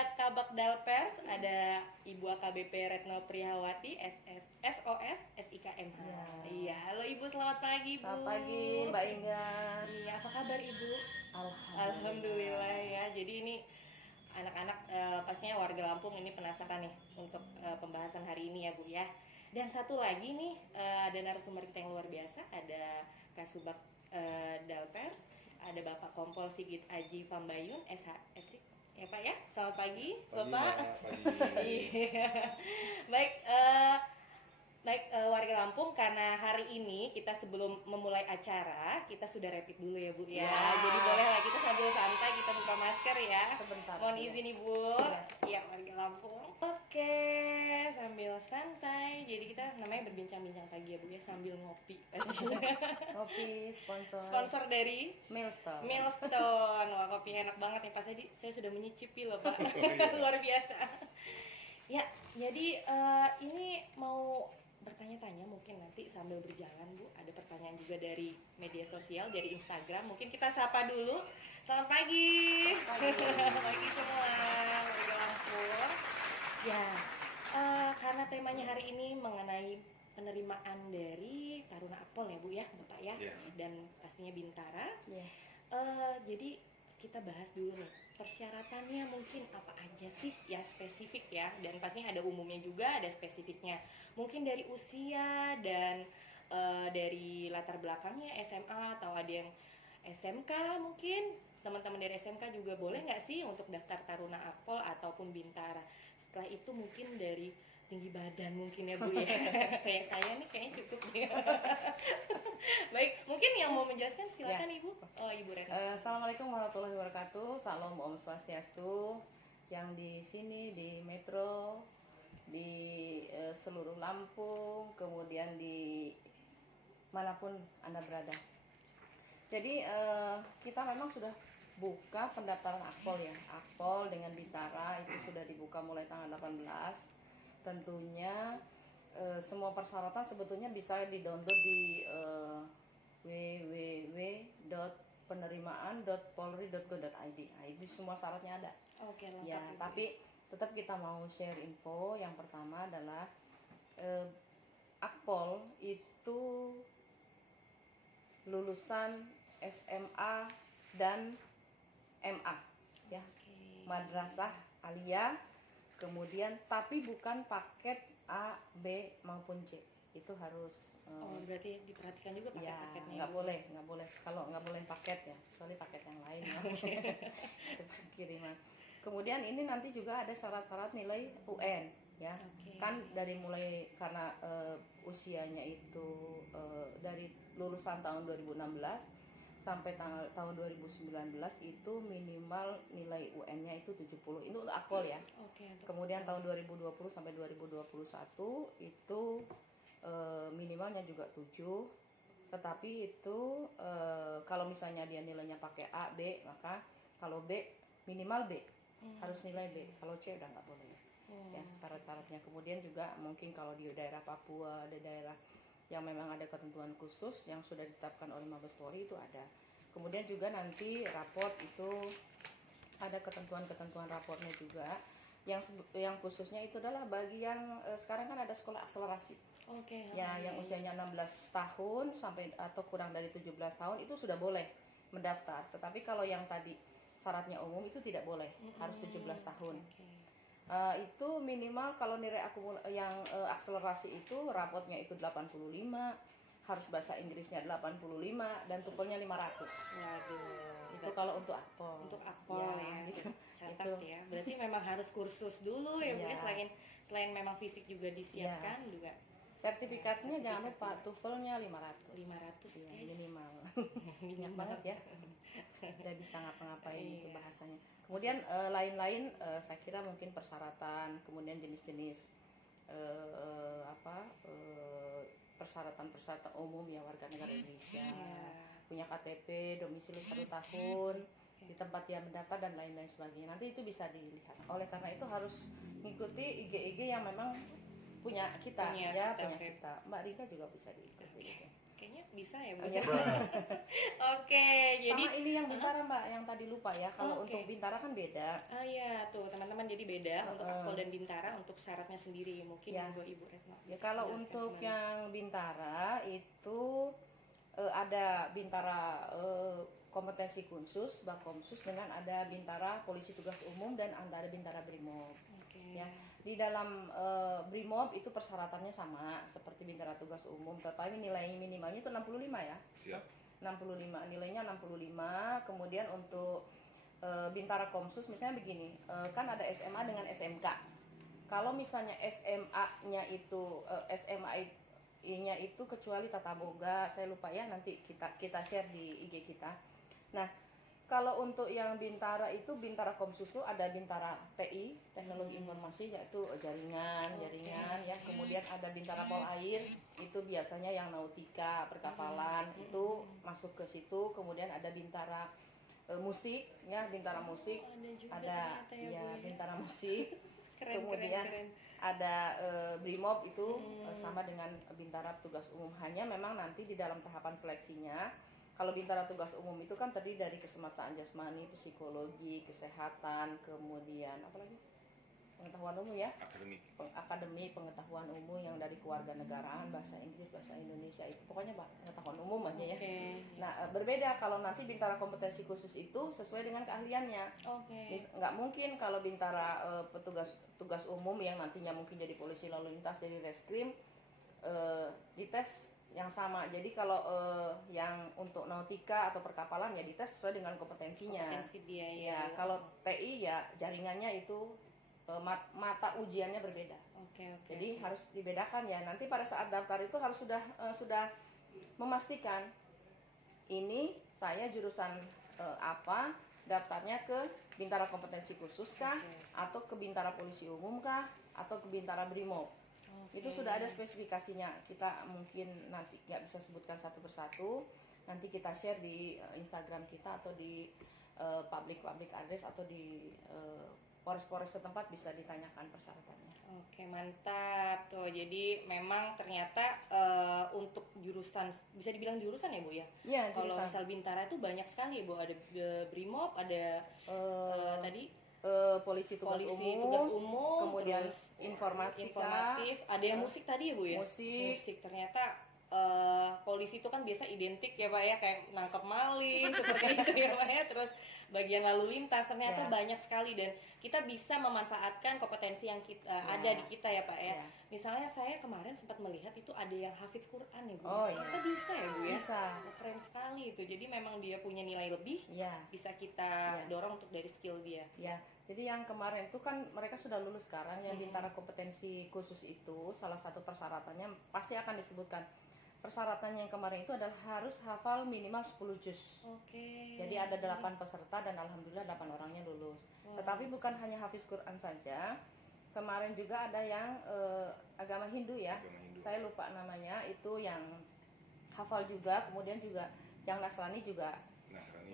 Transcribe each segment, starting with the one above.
ada Kabak Dalpers, ada Ibu AKBP Retno Prihawati, SOS, SIKMH. Ya. Iya, halo Ibu, selamat pagi Bu. Selamat pagi Mbak Inga. Iya, apa kabar Ibu? Alhamdulillah. Ya. Jadi ini anak-anak pastinya warga Lampung ini penasaran nih untuk pembahasan hari ini ya Bu ya. Dan satu lagi nih ada narasumber kita yang luar biasa, ada Kasubag Dalpers, ada Bapak Kompol Sigit Aji Pambayun, SHSI. Ya Pak ya, selamat pagi Bapak. Pagi. Iya. Baik, warga Lampung, karena hari ini kita sebelum memulai acara kita sudah rapid dulu ya Bu ya. Jadi bolehlah kita sambil santai kita buka masker ya. Sebentar. Mohon izin Ibu. Iya warga Lampung. Oke, sambil santai. Jadi kita namanya berbincang-bincang pagi ya Bu ya sambil ngopi. Kopi Sponsor dari Milestone. Milestone. Wah, kopi enak banget nih Pak. Saya sudah menyicipi loh Pak. Luar biasa. Ya, jadi ini mau bertanya-tanya mungkin nanti sambil berjalan Bu. Ada pertanyaan juga dari media sosial, dari Instagram. Mungkin kita sapa dulu. Selamat pagi. Pagi semua, warga Lampung. Ya, karena temanya hari ini mengenai penerimaan dari Taruna Akpol ya Bu ya, Bapak ya. Yeah. Dan pastinya Bintara. Ya. Jadi kita bahas dulu nih persyaratannya mungkin apa aja sih yang spesifik ya, dan pastinya ada umumnya juga ada spesifiknya, mungkin dari usia dan dari latar belakangnya SMA atau ada yang SMK, mungkin teman-teman dari SMK juga boleh nggak sih untuk daftar Taruna Akpol ataupun Bintara. Setelah itu mungkin dari tinggi badan mungkin ya Bu ya. Kayak saya nih kayaknya cukup ya. Baik, mungkin yang mau menjelaskan silakan Ya. Ibu. Oh, Ibu Retno. Assalamualaikum warahmatullahi wabarakatuh. Salam Om Swastiastu. Yang di sini di Metro, di seluruh Lampung, kemudian di manapun Anda berada. Jadi kita memang sudah buka pendaftaran Akpol ya. Akpol dengan Bintara itu sudah dibuka mulai tanggal 18. Tentunya semua persyaratan sebetulnya bisa di-download di www.penerimaan.polri.go.id. Nah, itu semua syaratnya ada. Oke, lengkap Ya, Ibu. tapi tetap kita mau share info. Yang pertama adalah Akpol itu lulusan SMA dan MA ya. Oke. Madrasah aliyah, kemudian tapi bukan paket A, B maupun C. Itu harus Oh, berarti diperhatikan juga ya paket-paketnya. nggak Ibu. boleh. Kalau nggak boleh paket ya, kecuali paket yang lain ya. Kiriman. Kemudian ini nanti juga ada syarat-syarat nilai UN ya. Oke. Kan dari mulai karena usianya itu dari lulusan tahun 2016 sampai tahun 2019 itu minimal nilai UN-nya itu 70. Itu untuk Akpol ya. Oke. Kemudian tahun 2020 sampai 2021 itu minimalnya juga 7. Tetapi itu kalau misalnya dia nilainya pakai A, B, maka kalau B minimal B. Harus nilai B. Kalau C udah nggak boleh. Ya, syarat-syaratnya. Kemudian juga mungkin kalau di daerah Papua, ada daerah yang memang ada ketentuan khusus yang sudah ditetapkan oleh Mabes Polri itu ada. Kemudian juga nanti raport itu ada ketentuan-ketentuan raportnya juga. Yang khususnya itu adalah bagi yang sekarang kan ada sekolah akselerasi. Oke. Ya, yang usianya 16 tahun sampai atau kurang dari 17 tahun itu sudah boleh mendaftar. Tetapi kalau yang tadi syaratnya umum itu tidak boleh, harus 17 tahun. Oke. Itu minimal kalau nilai yang akselerasi itu rapotnya itu 85, harus bahasa Inggrisnya 85 dan TOEFL-nya 500. Waduh. Itu kalau untuk Akpol. Untuk Akpol ya. gitu. Catat Itu. ya. Berarti memang harus kursus dulu ya Bu ya, Iya. selain memang fisik juga disiapkan juga. Sertifikatnya jangan lupa Sertifikat. TOEFL-nya 500. 500 Iya, guys. minimal. Banyak Minimal. banget ya. Udah bisa ngapa-ngapain Iya. itu bahasanya. Kemudian lain-lain saya kira mungkin persyaratan, kemudian jenis-jenis persyaratan-persyaratan umum ya warga negara Indonesia. Punya KTP, domisili 1 tahun, di tempat dia mendaftar dan lain-lain sebagainya. Nanti itu bisa dilihat. Oleh karena itu harus mengikuti IG-IG yang memang punya kita. Punya Ya, kita, punya oke. kita. Mbak Rika juga bisa diikuti. Kayaknya bisa ya Bu. Ya. Oke, jadi Sama ini yang Bintara Mbak, yang tadi lupa ya. Kalau Oke. untuk Bintara kan beda. Iya tuh teman-teman, jadi beda untuk Heeh. Akpol dan Bintara untuk syaratnya sendiri. Mungkin Ya. monggo Ibu Retno Ya bisa kalau jelaskan untuk kembali. yang Bintara itu ada Bintara kompetensi khusus, Bakomsus, dengan ada Bintara polisi tugas umum dan ada Bintara Brimob. Oke. Ya, di dalam Brimob itu persyaratannya sama seperti Bintara tugas umum, tetapi nilai minimalnya itu 65 ya. Siap. 65, nilainya 65. Kemudian untuk Bintara Komsus misalnya begini, kan ada SMA dengan SMK. Kalau misalnya SMA-nya itu SMA-nya itu kecuali tata boga, saya lupa ya, nanti kita share di IG kita. Nah, kalau untuk yang Bintara itu Bintara Komsus itu ada Bintara TI, Teknologi Informasi, yaitu jaringan ya. Kemudian ada Bintara Polair, itu biasanya yang nautika, perkapalan, itu masuk ke situ. Kemudian ada Bintara musik ya, Bintara musik, Ada juga ada ternyata ya, ya Bu, ya. Bintara musik. Keren, Kemudian keren. ada Brimob itu sama dengan Bintara tugas umum, hanya memang nanti di dalam tahapan seleksinya, kalau Bintara tugas umum itu kan terdiri dari kesemataan jasmani, psikologi, kesehatan, kemudian apa lagi, pengetahuan umum ya, Akademik. akademi, pengetahuan umum yang dari kewarganegaraan, bahasa Inggris, bahasa Indonesia, itu pokoknya pengetahuan umum aja ya. Oke. Nah, berbeda kalau nanti Bintara kompetensi khusus itu sesuai dengan keahliannya. Oke. Nggak mungkin kalau Bintara petugas tugas umum yang nantinya mungkin jadi polisi lalu lintas, jadi reskrim, dites yang sama. Jadi kalau yang untuk nautika atau perkapalan ya dites sesuai dengan kompetensinya. Kompetensi dia ya. Ya, kalau TI ya jaringannya itu mata ujiannya berbeda. Oke. Jadi harus dibedakan ya. Nanti pada saat daftar itu harus sudah memastikan ini saya jurusan apa, daftarnya ke Bintara kompetensi khusus kah, atau ke Bintara polisi umum kah, atau ke Bintara Brimob. Itu sudah ada spesifikasinya. Kita mungkin nanti nggak bisa sebutkan satu persatu. Nanti kita share di Instagram kita atau di public address atau di Polres-polres setempat, bisa ditanyakan persyaratannya. Oke, mantap tuh. Jadi memang ternyata untuk jurusan, bisa dibilang jurusan ya Bu ya? Iya, Kalau jurusan. misal Bintara itu banyak sekali Bu, ada Brimob, ada tadi Polisi tugas polisi umum, tugas umum, kemudian terus informatika, informatif, ada yang musik tadi ya Bu ya? musik. Ternyata polisi itu kan biasa identik ya Pak ya, kayak nangkep maling seperti itu ya Pak ya, terus bagian lalu lintas ternyata Ya. banyak sekali, dan kita bisa memanfaatkan kompetensi yang kita ada di kita ya Pak ya. Ya. Misalnya saya kemarin sempat melihat itu ada yang hafidz Quran ya Bu. Oh, iya. Ternyata bisa ya Bu ya. Bisa. Keren sekali itu. Jadi memang dia punya nilai lebih, Ya. bisa kita Ya. dorong untuk dari skill dia. Ya, jadi yang kemarin itu kan mereka sudah lulus sekarang, yang Bintara kompetensi khusus itu salah satu persyaratannya pasti akan disebutkan. Persyaratannya yang kemarin itu adalah harus hafal minimal 10 juz. Oke. Jadi ada 8 peserta dan alhamdulillah 8 orangnya lulus. Tetapi bukan hanya hafiz Quran saja. Kemarin juga ada yang agama Hindu ya. Agama Hindu. Saya lupa namanya, itu yang hafal juga, kemudian juga yang Nasrani juga.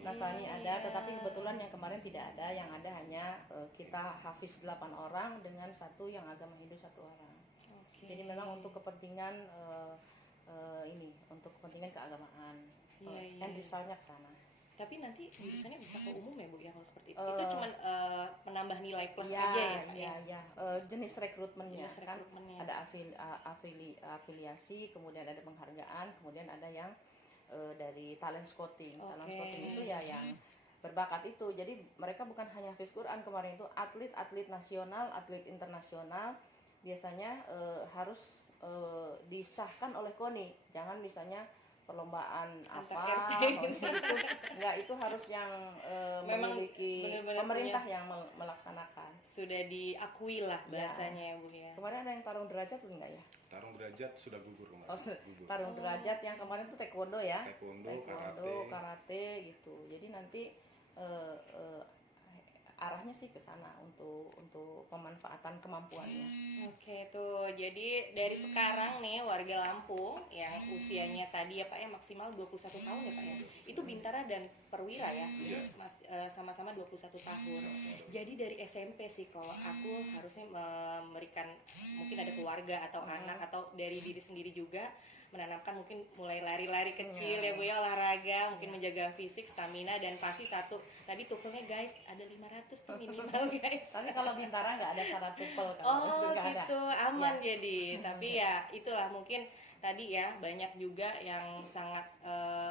Nasrani ada, tetapi kebetulan yang kemarin tidak ada, yang ada hanya kita hafiz 8 orang dengan satu yang agama Hindu 1 orang. Oke. Jadi memang untuk kepentingan ini, untuk kepentingan keagamaan. Iya, Kan iya. misalnya ke sana. Tapi nanti jurusannya bisa ke umum ya Bu ya kalau seperti itu. Itu cuma menambah nilai plus Ya, aja ya Pak ya, ya. jenis rekrutmennya Jenis kan rekrutmennya. ada afiliasi, kemudian ada penghargaan, kemudian ada yang dari talent scouting. Talent Oke. scouting itu ya yang berbakat itu. Jadi mereka bukan hanya hafiz Quran, kemarin itu atlet nasional, atlet internasional, biasanya harus disahkan oleh KONI. Jangan misalnya perlombaan Antar apa RT. itu enggak, itu harus yang Memang memiliki benar-benar pemerintah yang melaksanakan. Sudah diakui lah Ya. bahasanya ya Bu ya. Kemarin ada yang tarung derajat tuh enggak ya? Tarung derajat sudah gugur kemarin. Oh, Gugur. tarung derajat yang kemarin tuh taekwondo ya. Taekwondo, karate gitu. Jadi nanti arahnya sih ke sana untuk pemanfaatan kemampuannya. Oke tuh, jadi dari sekarang nih warga Lampung yang usianya tadi ya Pak ya maksimal 21 tahun ya Pak ya. Itu Bintara dan Perwira ya. Iya. Sama-sama 21 tahun. Jadi dari SMP sih kalau aku harusnya memberikan, mungkin ada keluarga atau anak atau dari diri sendiri juga, menanamkan mungkin mulai lari-lari kecil ya Bu ya, olahraga, mungkin menjaga fisik, stamina, dan pasti satu tadi tukelnya guys ada 500 tuh minimal guys. Tapi kalau Bintara nggak ada syarat tupel kan? Oh Itu nggak ada. gitu, aman Ya. jadi. Tapi ya itulah mungkin tadi ya banyak juga yang sangat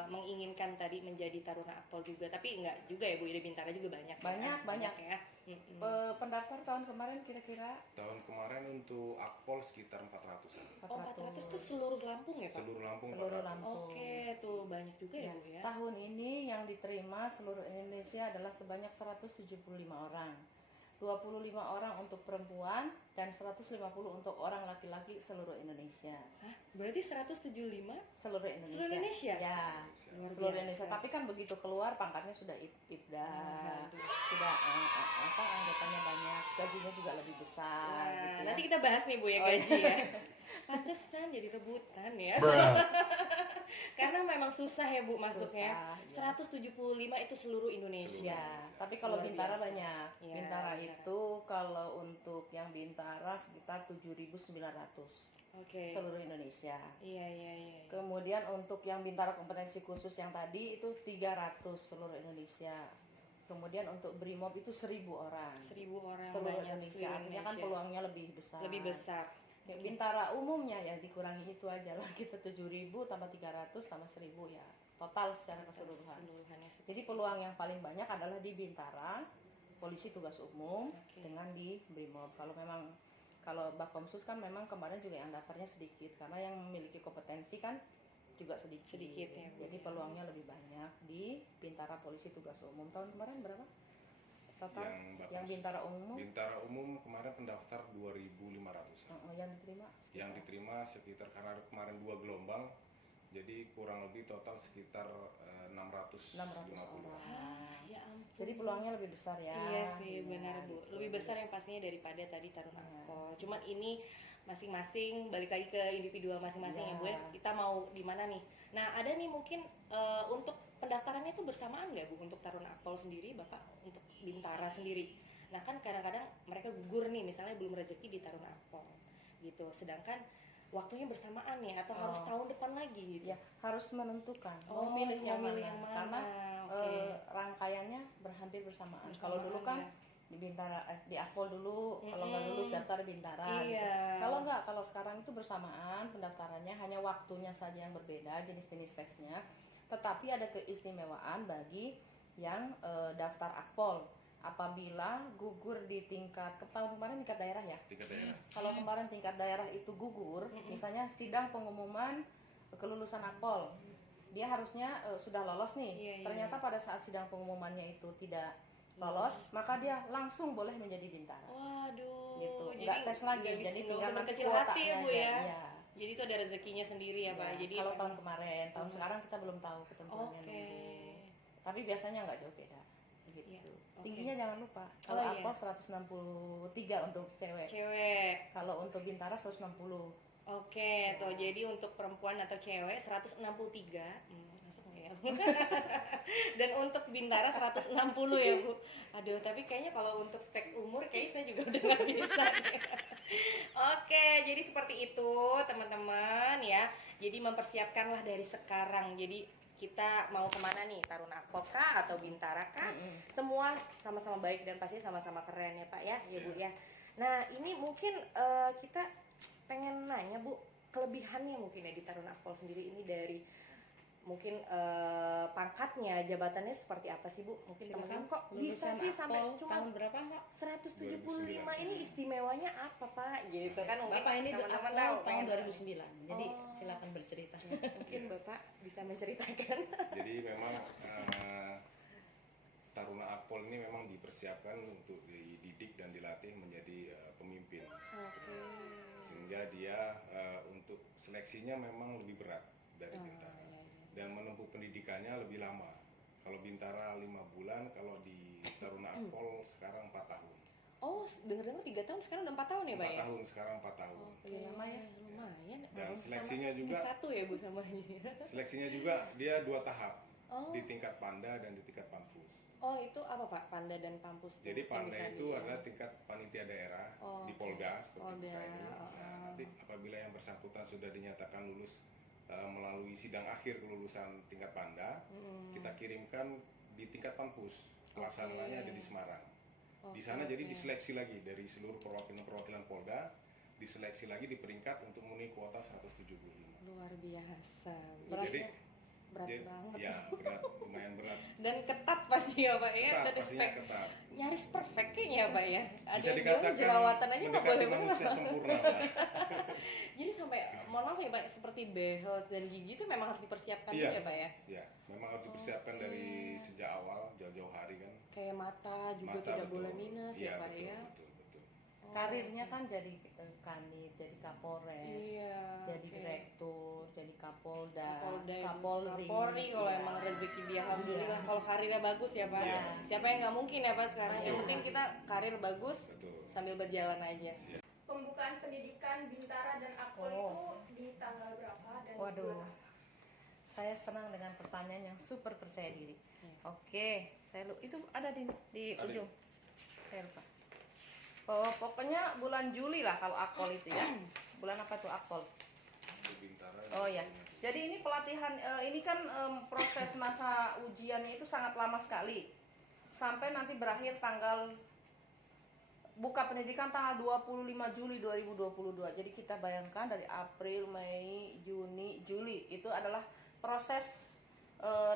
menginginkan tadi menjadi Taruna Akpol juga. Tapi enggak juga ya Bu, di Bintara juga banyak. Banyak. Ya. Pendaftar tahun kemarin kira-kira Tahun kemarin untuk Akpol sekitar 400-an. Oh 400 itu seluruh Lampung ya Pak? Seluruh Lampung Seluruh 400. Lampung. Oke, tuh banyak juga ya, Ya, Bu ya. tahun ini yang diterima seluruh Indonesia adalah sebanyak 175 orang. 25 orang untuk perempuan dan 150 untuk orang laki-laki seluruh Indonesia. Hah? Berarti 175 Seluruh Indonesia. seluruh Indonesia? Ya, Luar seluruh biasa. Indonesia. Tapi kan begitu keluar pangkatnya sudah ibda, Waduh. sudah anggotanya banyak, gajinya juga lebih besar. Nah, gitu ya. nanti kita bahas nih Bu ya Oh, gaji ya. Pantesan jadi rebutan ya. Karena memang susah ya Bu masuknya. Susah, ya. 175 itu seluruh Indonesia. Ya, tapi kalau Luar Bintara biasa. banyak. Ya, Bintara Bintara. itu kalau untuk yang Bintara sekitar 7.900 Oke. seluruh Indonesia. Iya. Kemudian untuk yang Bintara kompetensi khusus yang tadi itu 300 seluruh Indonesia. Kemudian untuk Brimob itu 1.000 orang. 1000 orang Seluruh banyak, Indonesia. seluruh Artinya kan Indonesia. peluangnya lebih besar. Lebih besar. Ya, Bintara umumnya ya dikurangi itu aja lah, kita 7.000 tambah 300 tambah 1.000 ya total secara keseluruhan. Keseluruhannya seperti Jadi peluang yang paling banyak adalah di Bintara, polisi tugas umum, Oke. dengan di Brimob. Kalau Bakomsus kan memang kemarin juga yang daftarnya sedikit karena yang memiliki kompetensi kan juga sedikit. Sedikit ya, Bu. Jadi peluangnya lebih banyak di Bintara polisi tugas umum. Tahun kemarin berapa? Total Yang yang Bintara umum Bintara umum kemarin pendaftar 2.500. yang diterima Yang sekitar. diterima sekitar karena kemarin 2 gelombang, jadi kurang lebih total sekitar 650 600 orang. Ya ampun. Jadi peluangnya lebih besar ya. Iya sih, Iya, benar Bu. gitu. Lebih besar yang pastinya daripada tadi Taruna Iya. Akpol. Cuman ini masing-masing balik lagi ke individual masing-masing ya Iya. Bu ya. Kita mau di mana nih? Nah, ada nih mungkin untuk pendaftarannya itu bersamaan nggak Bu untuk Taruna Akpol sendiri, Bapak untuk Bintara sendiri? Nah, kan kadang-kadang mereka gugur nih, misalnya belum rezeki di Taruna Akpol gitu. Sedangkan waktunya bersamaan nih atau harus Oh. tahun depan lagi gitu. Ya, harus menentukan Oh, mau milih yang milih mana. yang mana. Karena Oke. rangkaiannya berhampir bersamaan. Kalau Bersamaan dulu kan ya. di Bintara di Akpol dulu, kalau nggak lulus daftar di Bintara. gitu. Iya. Kalau sekarang itu bersamaan pendaftarannya, hanya waktunya saja yang berbeda, jenis-jenis tesnya. Tetapi ada keistimewaan bagi yang daftar Akpol apabila gugur di tingkat tahun kemarin tingkat daerah ya. Tingkat daerah. Kalau kemarin tingkat daerah itu gugur, misalnya sidang pengumuman kelulusan Akpol, dia harusnya sudah lolos nih. Iya, iya, Ternyata pada saat sidang pengumumannya itu tidak lolos, maka dia langsung boleh menjadi Bintara. Waduh. Gitu. Jadi Nggak tes lagi, nggak jadi bisa- tinggal nggak usah nanti berkecil hati ya Bu kuotanya ya. aja. Iya. Jadi itu ada rezekinya sendiri ya Pak. Iya. Jadi Kalau memang- tahun kemarin, tahun Hmm. sekarang kita belum tahu ketentuannya Oke. nunggu. Tapi biasanya nggak jauh beda. Gitu. Iya, oke. Tingginya jangan lupa. Kalau Oh, iya. Akpol 163 untuk cewek. Cewek. Kalau untuk Bintara 160. Oke, Ya. tuh jadi untuk perempuan atau cewek 163. Masuk nggak ya? Dan untuk Bintara 160 ya Bu. Aduh, tapi kayaknya kalau untuk spek umur kayaknya saya juga udah nggak bisa. nih. Oke, jadi seperti itu teman-teman ya. Jadi mempersiapkanlah dari sekarang. Jadi kita mau kemana nih, Taruna Akpol kah atau Bintara kah? Semua sama-sama baik dan pasti sama-sama keren ya Pak ya, ya Bu ya. Nah ini mungkin kita pengen nanya Bu, kelebihannya mungkin ya di Taruna Akpol sendiri ini dari mungkin pangkatnya, jabatannya seperti apa sih Bu? Mungkin Silakan. teman-teman kok bisa Lulusan sih sampai Akpol cuma tahun berapa Mbak? 175 ini istimewanya apa Pak? Gitu kan mungkin Bapak ini teman-teman Akpol tahu. tahun pengen tahu. 2009. Jadi Oh. silakan bercerita. Mungkin Bapak bisa menceritakan. Jadi memang Taruna Akpol ini memang dipersiapkan untuk dididik dan dilatih menjadi pemimpin. Oke. Sehingga dia untuk seleksinya memang lebih berat dari Oh, Bintara. iya, iya. Dan menempuh pendidikannya lebih lama. Kalau Bintara 5 bulan, kalau di Taruna Akpol sekarang 4 tahun. Oh, dengar-dengar 3 tahun sekarang udah 4 tahun ya Pak 4 ya? tahun sekarang 4 tahun. Oke, Lama ya? lumayan. Dan Sama- seleksinya ini juga- satu ya Bu sama ini. Seleksinya juga dia 2 tahap. Oh. Di tingkat Panda dan di tingkat Pampus. Oh, itu apa Pak? Panda dan Pampus. tuh, Jadi yang Panda bisa itu di- adalah tingkat panitia daerah Oh, di oke. Polda seperti Polda, kita ini. oh, Nah, oh. nanti apabila yang bersangkutan sudah dinyatakan lulus melalui sidang akhir kelulusan tingkat Panda, kita kirimkan di tingkat Panpus. Pelaksananya ada di Semarang. Di sana jadi diseleksi lagi dari seluruh perwakilan Polda, diseleksi lagi di peringkat untuk memenuhi kuota 175. Luar biasa. Jadi Berat banget. Ya, berat, lumayan berat. Dan ketat pasti ya Pak ya. Ketat, Tadi pastinya spek ketat. nyaris perfect kayaknya ya Pak ya. Ada Bisa yang bilang dikatakan jerawatan aja nggak mendekati boleh manusia banget. sempurna lah. Jadi sampai mohon maaf ya Pak, seperti behel dan gigi itu memang harus dipersiapkan Iya. dulu ya Pak ya. Ya, memang harus dipersiapkan dari sejak awal, jauh-jauh hari kan. Kayak mata juga Mata, tidak betul. boleh minus Iya, ya Pak betul, ya. betul, betul. Karirnya kan jadi kanit, jadi kapolres, Iya, jadi oke. direktur, jadi kapolda, Kapolda, kapolri. Kapolri kalau Iya. emang rezeki dia alhamdulillah. Kalau karirnya bagus ya Pak. Iya. Siapa yang nggak mungkin ya Pak sekarang. Yang Betul. penting kita karir bagus Betul. sambil berjalan aja. Pembukaan pendidikan Bintara dan Akpol Oh. itu di tanggal berapa dan di Waduh, bulan apa? saya senang dengan pertanyaan yang super percaya diri. Iya. Oke, saya itu ada di Ada. ujung. Saya lupa. Oh, pokoknya bulan Juli lah kalau Akpol itu ya. Bulan apa tuh Akpol? Di Bintara. Oh ya. Jadi ini pelatihan, ini kan proses masa ujiannya itu sangat lama sekali. Sampai nanti berakhir tanggal buka pendidikan tanggal 25 Juli 2022. Jadi kita bayangkan dari April, Mei, Juni, Juli itu adalah proses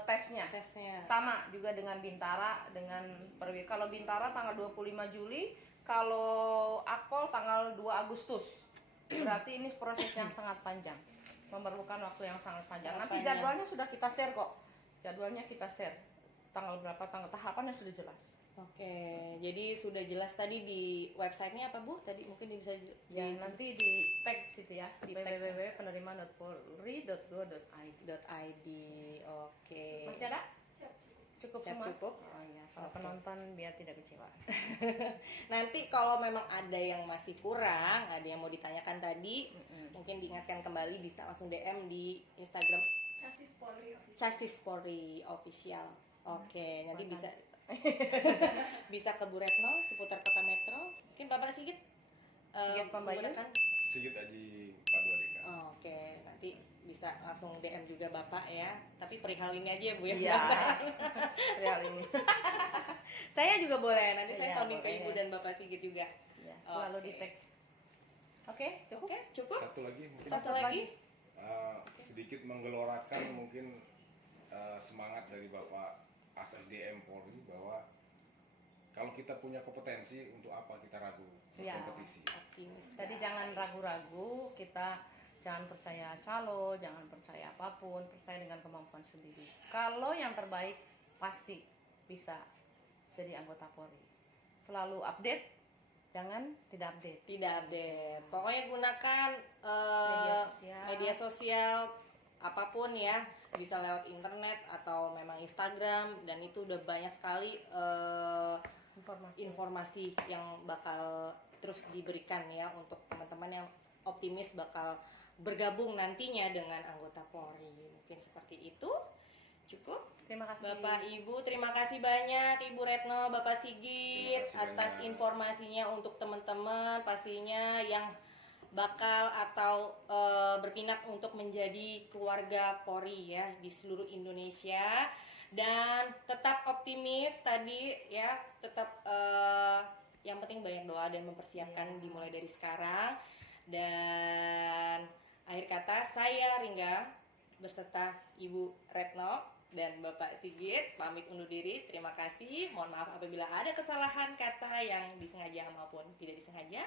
tesnya. Tesnya. Sama juga dengan Bintara, dengan Perwira. Kalau Bintara tanggal 25 Juli, kalau Akpol tanggal 2 Agustus. Berarti ini proses yang sangat panjang. Memerlukan waktu yang sangat panjang. Sangat Nanti panjang. jadwalnya sudah kita share kok. Jadwalnya kita share. Tanggal berapa, tanggal tahapannya sudah jelas. Oke, jadi sudah jelas tadi di websitenya apa Bu? Tadi mungkin bisa Ya, nanti di tag situ ya. Di tag. www.penerima.polri.go.id. Oke. Masih ada? Siap. Cukup Siap, semua? cukup. Oh iya, para Oke. penonton biar tidak kecewa. Nanti kalau memang ada yang masih kurang, ada yang mau ditanyakan tadi, Mm-mm. mungkin diingatkan kembali bisa langsung DM di Instagram Casis Polri Official. Casis Polri Official. Oke, nanti Mana? bisa bisa ke Bu Retno seputar Kota Metro. Mungkin Bapak Sigit Sigit Pambayu? menggunakan. Sigit Aji 42 DK. Oke, nanti bisa langsung DM juga Bapak ya. Tapi perihal ini aja ya Bu ya. Iya. Real ini. Saya juga boleh, nanti saya Iya, sounding ke boleh. Ibu dan Bapak Sigit juga. Ya, selalu Oke. di tag. Oke, cukup. Oke, cukup? Satu lagi mungkin Satu lagi? sedikit menggelorakan mungkin semangat dari Bapak ASDM Polri bahwa kalau kita punya kompetensi untuk apa kita ragu Iya. kompetisi. Optimis. Jadi jangan ragu-ragu, kita jangan percaya calo, jangan percaya apapun, percaya dengan kemampuan sendiri. Kalau yang terbaik pasti bisa jadi anggota Polri. Selalu update, jangan tidak update. Tidak update. Pokoknya gunakan media sosial apapun ya, bisa lewat internet atau memang Instagram, dan itu udah banyak sekali informasi yang bakal terus diberikan ya untuk teman-teman yang optimis bakal bergabung nantinya dengan anggota Polri. Mungkin seperti itu. Cukup. Terima kasih. Bapak Ibu, terima kasih banyak Ibu Retno, Bapak Sigit Terima kasih atas banyak. informasinya untuk teman-teman pastinya yang bakal atau berminat untuk menjadi keluarga Polri ya di seluruh Indonesia, dan tetap optimis tadi ya, tetap yang penting banyak doa dan mempersiapkan Iya. dimulai dari sekarang. Dan akhir kata saya Ringga beserta Ibu Retno dan Bapak Sigit pamit undur diri. Terima kasih. Mohon maaf apabila ada kesalahan kata yang disengaja maupun tidak disengaja.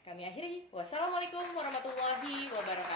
Kami akhiri. Wassalamualaikum warahmatullahi wabarakatuh.